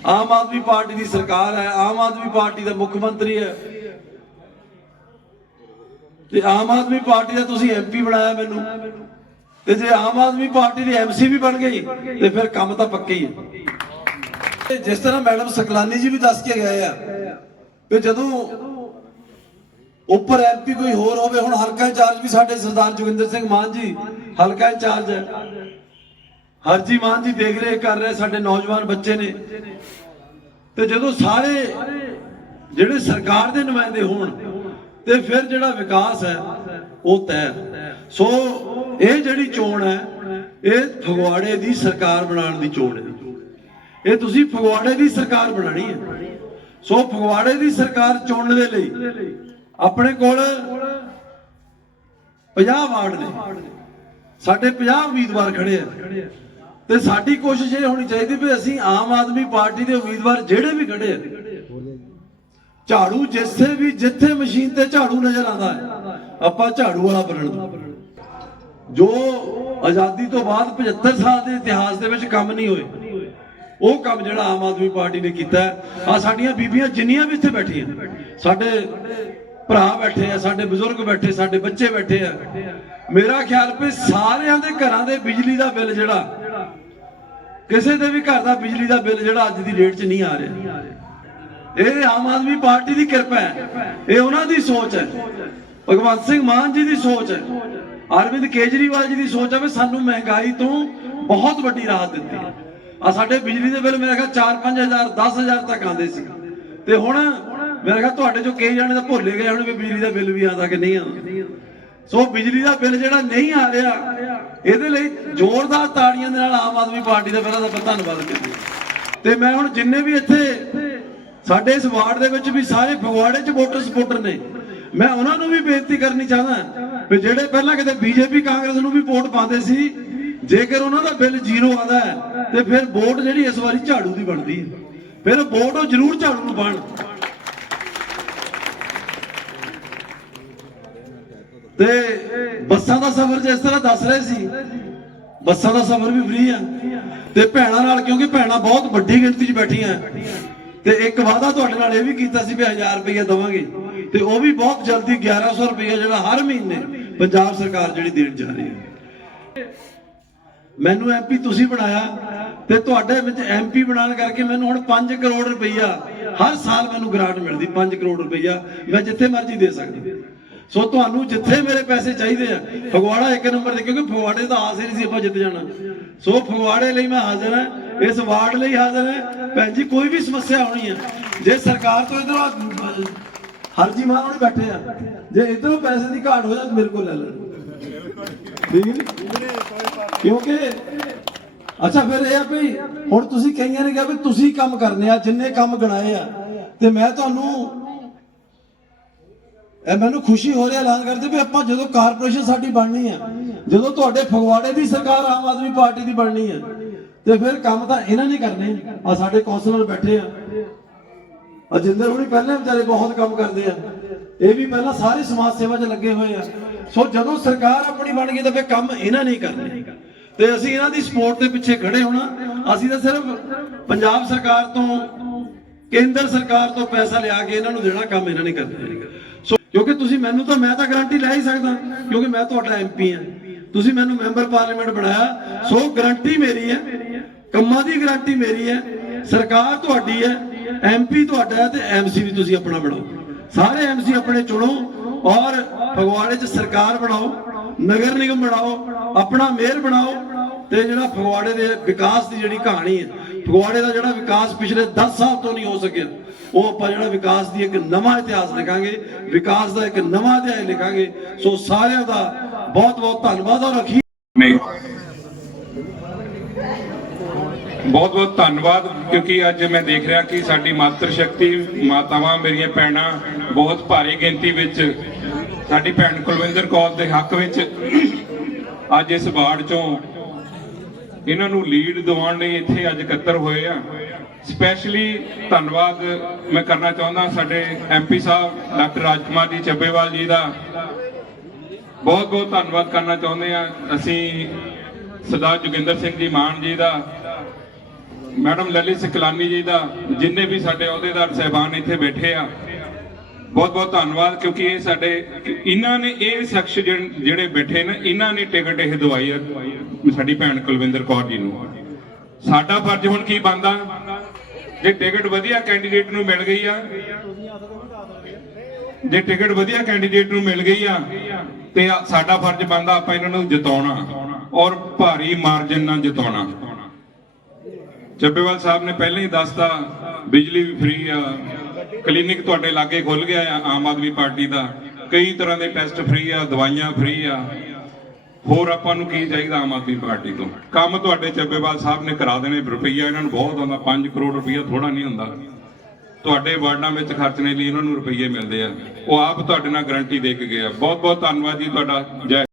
ਆਮ ਆਦਮੀ ਪਾਰਟੀ ਦੀ ਸਰਕਾਰ ਹੈ, ਆਮ ਆਦਮੀ ਪਾਰਟੀ ਦਾ ਮੁੱਖ ਮੰਤਰੀ ਹੈ। ਤੇ ਆਮ ਆਦਮੀ ਪਾਰਟੀ ਦਾ ਤੁਸੀਂ ਐਮਪੀ ਬਣਾਇਆ ਮੈਨੂੰ। ਤੇ ਜੇ ਆਮ ਆਦਮੀ ਪਾਰਟੀ ਦੀ ਐਮਸੀ ਵੀ ਬਣ ਗਈ, ਤੇ ਫਿਰ ਕੰਮ ਤਾਂ ਪੱਕੇ ਹੀ ਹੈ। ਤੇ ਜਿਸ ਤਰ੍ਹਾਂ ਮੈਡਮ ਸਕਲਾਨੀ ਜੀ ਵੀ ਦੱਸ ਕੇ ਗਏ ਆ ਕਿ ਜਦੋਂ ਉੱਪਰ ਐਮਪੀ ਕੋਈ ਹੋਰ ਹੋਵੇ, ਹੁਣ ਹਲਕਾ ਇੰਚਾਰਜ ਵੀ ਸਾਡੇ ਸਰਦਾਰ ਜੋਗਿੰਦਰ ਸਿੰਘ ਮਾਨ ਜੀ, ਹਲਕਾ ਇੰਚਾਰਜ ਹੈ। ਹਰਜੀ ਮਾਨ ਜੀ ਦੇਖ ਰੇਖ ਕਰ ਰਹੇ ਸਾਡੇ ਨੌਜਵਾਨ ਬੱਚੇ ਨੇ। ਤੇ ਜਦੋਂ ਸਾਰੇ ਜਿਹੜੇ ਸਰਕਾਰ ਦੇ ਨੁਮਾਇੰਦੇ ਹੋਣ, ਤੇ ਫਿਰ ਜਿਹੜਾ ਵਿਕਾਸ ਹੈ, ਉਹ ਤੈਅ ਸੋ ਇਹ ਜਿਹੜੀ ਚੋਣ ਹੈ, ਇਹ ਫਗਵਾੜੇ ਦੀ ਸਰਕਾਰ ਬਣਾਉਣ ਦੀ ਚੋਣ ਹੈ। ਇਹ ਤੁਸੀਂ ਫਗਵਾੜੇ ਦੀ ਸਰਕਾਰ ਬਣਾਣੀ ਹੈ। ਸੋ ਫਗਵਾੜੇ ਦੀ ਸਰਕਾਰ ਚੁਣਨ ਦੇ ਲਈ ਆਪਣੇ ਕੋਲ 50 ਵਾਰਡ ਨੇ। ਸਾਡੇ 50 ਉਮੀਦਵਾਰ ਖੜੇ ਆ। ਤੇ ਸਾਡੀ ਕੋਸ਼ਿਸ਼ ਇਹ ਹੋਣੀ ਚਾਹੀਦੀ ਵੀ ਅਸੀਂ ਆਮ ਆਦਮੀ ਪਾਰਟੀ ਦੇ ਉਮੀਦਵਾਰ ਜਿਹੜੇ ਵੀ ਖੜੇ ਆ, ਝਾੜੂ ਜਿੱਥੇ ਵੀ, ਜਿੱਥੇ ਮਸ਼ੀਨ ਤੇ ਝਾੜੂ ਨਜ਼ਰ ਆਉਂਦਾ ਹੈ, ਆਪਾਂ ਝਾੜੂ ਵਾਲਾ ਬਣਨ ਜੋ ਆਜ਼ਾਦੀ ਤੋਂ ਬਾਅਦ 75 ਸਾਲ ਦੇ ਇਤਿਹਾਸ ਦੇ ਵਿੱਚ ਕੰਮ ਨਹੀਂ ਹੋਏ, ਉਹ ਕੰਮ ਜਿਹੜਾ ਆਮ ਆਦਮੀ ਪਾਰਟੀ ਨੇ ਕੀਤਾ ਆ ਸਾਡੀਆਂ ਬੀਬੀਆਂ ਜਿੰਨੀਆਂ ਵੀ ਇੱਥੇ ਬੈਠੀਆਂ, ਸਾਡੇ ਭਰਾ ਬੈਠੇ ਆ, ਸਾਡੇ ਬਜ਼ੁਰਗ ਬੈਠੇ, ਸਾਡੇ ਬੱਚੇ ਬੈਠੇ ਆ। ਮੇਰਾ ਖਿਆਲ ਵੀ ਸਾਰਿਆਂ ਦੇ ਘਰਾਂ ਦੇ ਬਿਜਲੀ ਦਾ ਬਿੱਲ ਜਿਹੜਾ, ਕਿਸੇ ਦੇ ਵੀ ਘਰ ਦਾ ਬਿਜਲੀ ਦਾ ਬਿੱਲ ਜਿਹੜਾ ਅੱਜ ਦੀ ਡੇਟ 'ਚ ਨਹੀਂ ਆ ਰਿਹਾ। ਇਹ ਆਮ ਆਦਮੀ ਪਾਰਟੀ ਦੀ ਕਿਰਪਾ ਹੈ। ਇਹ ਉਹਨਾਂ ਦੀ ਸੋਚ ਹੈ। ਭਗਵੰਤ ਸਿੰਘ ਮਾਨ ਜੀ ਦੀ ਸੋਚ ਹੈ। ਅਰਵਿੰਦ ਕੇਜਰੀਵਾਲ ਜੀ ਦੀ ਸੋਚ ਹੈ ਵੀ ਸਾਨੂੰ ਮਹਿੰਗਾਈ ਤੋਂ ਬਹੁਤ ਵੱਡੀ ਰਾਹਤ ਦਿੱਤੀ ਆ ਸਾਡੇ ਬਿਜਲੀ ਦੇ ਬਿੱਲ ਮੇਰੇ ਖਿਆਲ 4-5000 10000 ਤੱਕ ਆਉਂਦੇ ਸੀ। ਤੇ ਹੁਣ ਮੇਰੇ ਖਿਆਲ ਤੁਹਾਡੇ ਚੋਂ ਕਈ ਜਾਣੇ ਤਾਂ ਭੁੱਲੇ ਗਏ ਹੁਣ ਵੀ ਬਿਜਲੀ ਦਾ ਬਿੱਲ ਵੀ ਆਉਂਦਾ ਕਿ ਨਹੀਂ ਆਉਂਦਾ ਸੋ ਬਿਜਲੀ ਦਾ ਬਿੱਲ ਜਿਹੜਾ ਨਹੀਂ ਆ ਰਿਹਾ, ਇਹਦੇ ਲਈ ਜ਼ੋਰਦਾਰ ਤਾੜੀਆਂ ਦੇ ਨਾਲ ਆਮ ਆਦਮੀ ਪਾਰਟੀ ਦਾ ਪਹਿਲਾਂ ਤਾਂ ਧੰਨਵਾਦ ਕਰਦੇ ਤੇ ਮੈਂ ਹੁਣ ਜਿੰਨੇ ਵੀ ਇੱਥੇ ਸਾਡੇ ਇਸ ਵਾਰਡ ਦੇ ਵਿੱਚ ਵੀ ਸਾਰੇ ਫਗਵਾੜੇ 'ਚ ਵੋਟਰ ਸਪੋਰਟਰ ਨੇ, ਮੈਂ ਉਹਨਾਂ ਨੂੰ ਵੀ ਬੇਨਤੀ ਕਰਨੀ ਚਾਹੁੰਦਾ ਵੀ ਜਿਹੜੇ ਪਹਿਲਾਂ ਕਿਤੇ ਬੀਜੇਪੀ ਕਾਂਗਰਸ ਨੂੰ ਵੀ ਵੋਟ ਪਾਉਂਦੇ ਸੀ, ਜੇਕਰ ਉਹਨਾਂ ਦਾ ਬਿੱਲ ਜ਼ੀਰੋ ਆਉਂਦਾ ਤੇ ਫਿਰ ਵੋਟ ਜਿਹੜੀ ਇਸ ਵਾਰੀ ਝਾੜੂ ਦੀ ਬਣਦੀ ਹੈ। ਫਿਰ ਵੋਟ ਉਹ ਜ਼ਰੂਰ ਝਾੜੂ ਨੂੰ ਪਾਣ ਤੇ ਬੱਸਾਂ ਦਾ ਸਫ਼ਰ ਜਿਸ ਤਰ੍ਹਾਂ ਦੱਸ ਰਹੇ ਸੀ, ਬੱਸਾਂ ਦਾ ਸਫ਼ਰ ਵੀ ਫ੍ਰੀ ਆ। ਤੇ ਭੈਣਾਂ ਨਾਲ, ਕਿਉਂਕਿ ਭੈਣਾਂ ਬਹੁਤ ਵੱਡੀ ਗਿਣਤੀ 'ਚ ਬੈਠੀਆਂ। ਤੇ ਇੱਕ ਵਾਅਦਾ ਤੁਹਾਡੇ ਨਾਲ ਇਹ ਵੀ ਕੀਤਾ ਸੀ ਵੀ 1000 ਰੁਪਏ ਦਵਾਂਗੇ। ਤੇ ਉਹ ਵੀ ਬਹੁਤ ਜਲਦੀ 1100 ਰੁਪਏ ਜਿਹੜਾ ਹਰ ਮਹੀਨੇ ਪੰਜਾਬ ਸਰਕਾਰ ਜਿਹੜੀ ਦੇਣ ਜਾ ਰਹੀ ਹੈ। ਮੈਨੂੰ ਐਮਪੀ ਤੁਸੀਂ ਬਣਾਇਆ ਤੇ ਤੁਹਾਡੇ ਵਿੱਚ ਐਮਪੀ ਬਣਾਉਣ ਕਰਕੇ ਮੈਨੂੰ ਹੁਣ 5 ਕਰੋੜ ਰੁਪਈਆ ਹਰ ਸਾਲ ਮੈਨੂੰ ਗ੍ਰਾਂਟ ਮਿਲਦੀ 5 ਕਰੋੜ ਰੁਪਈਆ। ਮੈਂ ਜਿੱਥੇ ਮਰਜ਼ੀ ਦੇ ਸਕਦਾ। ਸੋ ਤੁਹਾਨੂੰ ਜਿੱਥੇ ਮੇਰੇ ਪੈਸੇ ਚਾਹੀਦੇ ਆ, ਫਗਵਾੜਾ ਇੱਕ ਨੰਬਰ ਤੇ, ਕਿਉਂਕਿ ਫਗਵਾੜੇ ਦਾ ਆਸ ਨਹੀਂ ਸੀ ਆਪਾਂ ਜਿੱਤ ਜਾਣਾ। ਸੋ ਫਗਵਾੜੇ ਲਈ ਮੈਂ ਹਾਜ਼ਰ ਹਾਂ, ਇਸ ਵਾਰਡ ਲਈ ਹਾਜ਼ਰ ਹਾਂ। ਭੈਣ ਜੀ, ਕੋਈ ਵੀ ਸਮੱਸਿਆ ਹੋਣੀ ਹੈ ਜੇ ਸਰਕਾਰ ਤੋਂ ਇਧਰੋਂ ਹਰਜੀ ਮਾਨ ਹੋਣੀ ਬੈਠੇ ਆ, ਜੇ ਇਧਰੋਂ ਪੈਸੇ ਦੀ ਘਾਟ ਹੋ ਜਾ ਮੇਰੇ ਕੋਲ ਲੈ ਲੈਣ। ਠੀਕ ਹੈ ਕਿਉਂਕਿ, ਅੱਛਾ, ਫਿਰ ਇਹ ਆ ਵੀ ਹੁਣ ਤੁਸੀਂ ਕਈਆਂ ਨੇ ਕਿਹਾ ਵੀ ਤੁਸੀਂ ਕੰਮ ਕਰਨੇ ਆ, ਜਿੰਨੇ ਕੰਮ ਗਣਾਏ ਆ, ਤੇ ਮੈਂ ਤੁਹਾਨੂੰ ਇਹ ਮੈਨੂੰ ਖੁਸ਼ੀ ਹੋ ਰਹੀ ਹੈ, ਐਲਾਨ ਕਰਦੇ ਵੀ ਆਪਾਂ ਜਦੋਂ ਕਾਰਪੋਰੇਸ਼ਨ ਸਾਡੀ ਬਣਨੀ ਆ ਜਦੋਂ ਤੁਹਾਡੇ ਫਗਵਾੜੇ ਦੀ ਸਰਕਾਰ ਆਮ ਆਦਮੀ ਪਾਰਟੀ ਦੀ ਬਣਨੀ ਹੈ, ਤੇ ਫਿਰ ਕੰਮ ਤਾਂ ਇਹਨਾਂ ਨੇ ਕਰਨੇ ਆ। ਸਾਡੇ ਕੌਂਸਲਰ ਬੈਠੇ ਆ। ਅਜਿੰਦਰ ਹੁਣੀ ਪਹਿਲਾਂ ਵਿਚਾਰੇ ਬਹੁਤ ਕੰਮ ਕਰਦੇ ਆ। ਇਹ ਵੀ ਪਹਿਲਾਂ ਸਾਰੇ ਸਮਾਜ ਸੇਵਾ 'ਚ ਲੱਗੇ ਹੋਏ ਆ। ਸੋ ਜਦੋਂ ਸਰਕਾਰ ਆਪਣੀ ਬਣ ਗਈ ਤਾਂ ਫਿਰ ਕੰਮ ਇਹਨਾਂ ਨੇ ਕਰਨੇ। ਤੇ ਅਸੀਂ ਇਹਨਾਂ ਦੀ ਸਪੋਰਟ ਦੇ ਪਿੱਛੇ ਖੜੇ ਹੋਣਾ। ਅਸੀਂ ਤਾਂ ਸਿਰਫ ਪੰਜਾਬ ਸਰਕਾਰ ਤੋਂ, ਕੇਂਦਰ ਸਰਕਾਰ ਤੋਂ ਪੈਸਾ ਲਿਆ ਕੇ ਇਹਨਾਂ ਨੂੰ ਦੇਣਾ, ਕੰਮ ਇਹਨਾਂ ਨੇ ਕਰਨਾ। ਕਿਉਂਕਿ ਤੁਸੀਂ ਮੈਨੂੰ ਤਾਂ ਮੈਂ ਤਾਂ ਗਾਰੰਟੀ ਲੈ ਹੀ ਸਕਦਾ, ਕਿਉਂਕਿ ਮੈਂ ਤੁਹਾਡਾ ਐਮਪੀ ਹਾਂ। ਤੁਸੀਂ ਮੈਨੂੰ ਮੈਂਬਰ ਪਾਰਲੀਮੈਂਟ ਬਣਾਇਆ, ਸੋ ਗਾਰੰਟੀ ਮੇਰੀ ਹੈ, ਕੰਮਾਂ ਦੀ ਗਾਰੰਟੀ ਮੇਰੀ ਹੈ, ਸਰਕਾਰ ਤੁਹਾਡੀ ਹੈ ਐਮਪੀ ਤੁਹਾਡਾ ਹੈ ਤੇ ਐਮਸੀ ਵੀ ਤੁਸੀਂ ਆਪਣਾ ਬਣਾਓ। ਸਾਰੇ ਐਮਸੀ ਆਪਣੇ ਚੁਣੋ ਔਰ ਫਗਵਾੜੇ 'ਚ ਸਰਕਾਰ ਬਣਾਓ, ਨਗਰ ਨਿਗਮ ਬਣਾਓ, ਆਪਣਾ ਮੇਅਰ ਬਣਾਓ ਤੇ ਜਿਹੜਾ ਫਗਵਾੜੇ ਦੇ ਵਿਕਾਸ ਦੀ ਜਿਹੜੀ ਕਹਾਣੀ ਹੈ ਫਗਵਾੜੇ ਦਾ ਜਿਹੜਾ ਵਿਕਾਸ ਪਿਛਲੇ 10 ਸਾਲ ਤੋਂ ਨਹੀਂ ਹੋ ਸਕਿਆ, ਉਹ ਆਪਾਂ ਜਿਹੜਾ ਵਿਕਾਸ ਦੀ ਇੱਕ ਨਵਾਂ ਇਤਿਹਾਸ ਲਿਖਾਂਗੇ, ਵਿਕਾਸ ਦਾ ਇੱਕ ਨਵਾਂ ਅਧਿਆਇ ਲਿਖਾਂਗੇ। ਸੋ ਸਾਰਿਆਂ ਦਾ ਬਹੁਤ ਬਹੁਤ ਧੰਨਵਾਦ ਔਰ ਅਖੀਰ ਬਹੁਤ ਬਹੁਤ ਧੰਨਵਾਦ, ਕਿਉਂਕਿ ਅੱਜ ਮੈਂ ਦੇਖ ਰਿਹਾ ਕਿ ਸਾਡੀ ਮਾਤਰ ਸ਼ਕਤੀ ਮਾਤਾਵਾਂ ਮੇਰੀਆਂ ਭੈਣਾਂ ਬਹੁਤ ਭਾਰੀ ਗਿਣਤੀ ਵਿੱਚ, ਸਾਡੀ ਭੈਣ ਕੁਲਵਿੰਦਰ ਕੌਰ ਦੇ ਹੱਕ ਵਿੱਚ ਅੱਜ ਇਸ ਵਾਰਡ ਚੋਂ ਇਹਨਾਂ ਨੂੰ ਲੀਡ ਦਿਵਾਉਣ ਲਈ ਇੱਥੇ ਅੱਜ ਇਕੱਤਰ ਹੋਏ ਆ। ਸਪੈਸ਼ਲੀ ਧੰਨਵਾਦ ਮੈਂ ਕਰਨਾ ਚਾਹੁੰਦਾ ਸਾਡੇ ਐਮਪੀ ਸਾਹਿਬ, ਡਾਕਟਰ ਰਾਜਕੁਮਾਰ ਜੀ ਚੱਬੇਵਾਲ ਜੀ ਦਾ। ਬਹੁਤ ਬਹੁਤ ਧੰਨਵਾਦ ਕਰਨਾ ਚਾਹੁੰਦੇ ਆ। ਅਸੀਂ ਸਰਦਾਰ ਜੋਗਿੰਦਰ ਸਿੰਘ ਜੀ ਮਾਨ ਜੀ ਦਾ, ਮੈਡਮ ਲਲਿਤ ਸਕਲਾਨੀ ਜੀ ਦਾ, ਜਿੰਨੇ ਵੀ ਸਾਡੇ ਅਹੁਦੇਦਾਰ ਸਹਿਬਾਨ ਇੱਥੇ ਬੈਠੇ ਆ। ਬਹੁਤ ਬਹੁਤ ਧੰਨਵਾਦ, ਕਿਉਂਕਿ ਇਹ ਸਾਡੇ ਇਹਨਾਂ ਨੇ ਇਹ ਸ਼ਖਸ ਜਿਹੜੇ ਬੈਠੇ ਨੇ, ਇਹਨਾਂ ਨੇ ਟਿਕਟ ਇਹ ਦਵਾਈ ਆ ਸਾਡੀ ਭੈਣ ਕੁਲਵਿੰਦਰ ਕੌਰ ਜੀ ਨੂੰ। ਸਾਡਾ ਫਰਜ਼ ਹੁਣ ਕੀ ਬਣਦਾ? ਜੇ ਟਿਕਟ ਵਧੀਆ ਕੈਂਡੀਡੇਟ ਨੂੰ ਮਿਲ ਗਈ ਆ, ਜੇ ਟਿਕਟ ਵਧੀਆ ਕੈਂਡੀਡੇਟ ਨੂੰ ਮਿਲ ਗਈ ਆ, ਤੇ ਸਾਡਾ ਫਰਜ਼ ਬਣਦਾ ਆਪਾਂ ਇਹਨਾਂ ਨੂੰ ਜਿਤਾਉਣਾ ਔਰ ਭਾਰੀ ਮਾਰਜਨ ਨਾਲ ਜਿਤਾਉਣਾ। ਚੱਬੇਵਾਲ ਸਾਹਿਬ ਨੇ ਪਹਿਲਾਂ ਹੀ ਦੱਸਤਾ, ਬਿਜਲੀ ਵੀ ਫ੍ਰੀ ਆ। ਕਲੀਨਿਕ ਤੁਹਾਡੇ ਲਾਗੇ ਖੁੱਲ ਗਿਆ ਆ, ਆਮ ਆਦਮੀ ਪਾਰਟੀ ਦਾ। ਕਈ ਤਰ੍ਹਾਂ ਦੇ ਟੈਸਟ ਫ੍ਰੀ ਆ, ਦਵਾਈਆਂ ਫ੍ਰੀ ਆ। ਹੋਰ ਆਪਾਂ ਨੂੰ ਕੀ ਚਾਹੀਦਾ ਆਮ ਆਦਮੀ ਪਾਰਟੀ ਤੋਂ? ਕੰਮ ਤੁਹਾਡੇ ਚੱਬੇਵਾਲ ਸਾਹਿਬ ਨੇ ਕਰਾ ਦੇਣੇ ਰੁਪਈਆ, ਇਹਨਾਂ ਨੂੰ ਬਹੁਤ ਆਉਂਦਾ 5 ਕਰੋੜ ਰੁਪਈਆ ਥੋੜਾ ਨਹੀਂ ਹੁੰਦਾ। ਤੁਹਾਡੇ ਵਾਰਡਾਂ ਵਿੱਚ ਖਰਚਣੇ ਲਈ ਇਹਨਾਂ ਨੂੰ ਰੁਪਈਏ ਮਿਲਦੇ ਆ। ਉਹ ਆਪ ਤੁਹਾਡੇ ਨਾਲ ਗਾਰੰਟੀ ਦੇ ਕੇ ਗਏ ਆ। ਬਹੁਤ ਬਹੁਤ ਧੰਨਵਾਦ ਜੀ ਤੁਹਾਡਾ। ਜੈ